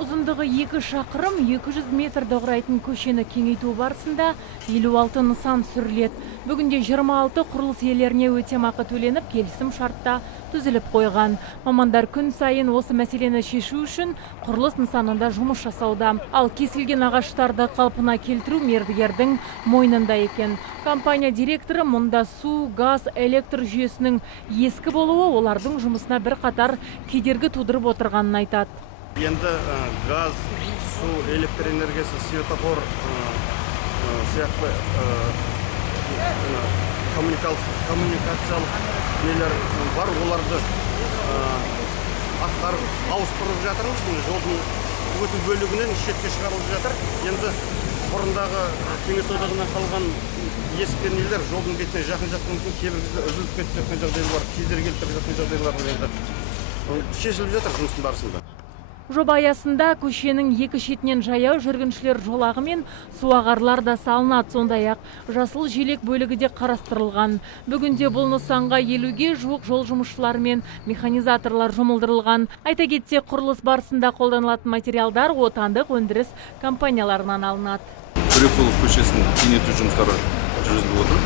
ұзындығы 2 шақырым 200 метрді құрайтын көшені кеңейту барысында 56 нысан сүріледі. Бүгінде 26 құрылыс иелеріне өтемақы төленіп, келісім шартта түзіліп қойған. Мамандар күн сайын осы мәселені шешу үшін құрылыс нысанында жұмыс жасауда. Ал кесілген ағаштарды қалпына келтіру мердігердің мойнында екен. Компания директоры мұнда су, газ, электр жүйесінің ескі болуы олардың жұмысына бір қатар кедергі тудырып отырғанын айтады. Енді газ, су, электр энергиясы, светофор сияқты коммуникациялық нелер бар, оларды ауыстырып жатырмыз. Жолдың өту бөлігінен шетке шығарылып жатыр. Енді бұрындағы кеңес одағынан қалған ескі нелер жолдың бетіне жақын жатқан мүмкін, кейбір кезде үзіліп кетіп жатқан жағдайлар бар, кедергі келтіріп жатқан жағдайлар енді шешіліп жатыр жұмыстың барысында. Жоба аясында көшенің екі шетінен жаяу жүргіншілер жолағы мен суағарлар да салынады, сондай-ақ жасыл желек бөлігі де қарастырылған. Бүгінде бұл нысанға 50-ге жуық жол жұмысшылары мен механизаторлар жұмылдырылған. Айта кетсек, құрылыс барысында қолданылатын материалдар отандық өндіріс компанияларынан алынады. Күрекұлы көшесінің кеңейту жұмыстары жүргізіліп отыр.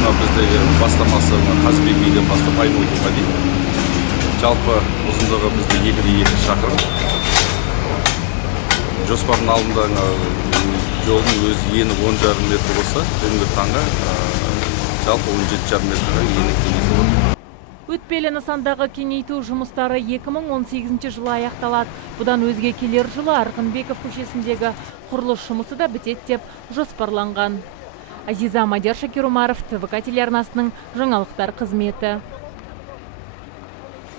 Мына біздегі бастамасы Қазыбек биден бастап Аймойдыңға дейін. Жалпы ұзындығы бізде 2 шақырым. Жоспардың алдында жолдың өзі ені 10,5 метр болса, бүгінгі таңға жалпы 17,5 метрге ені кеңейтіп отыр. Өтпелі нысандағы кеңейту жұмыстары 2018 жылы аяқталады. Бұдан өзге келер жылы Арғынбеков көшесіндегі құрылыс жұмысы да бітеді деп жоспарланған. Азиза Мадияр, Шакир Умаров, ТВК телеарнасының жаңалықтар қызметі.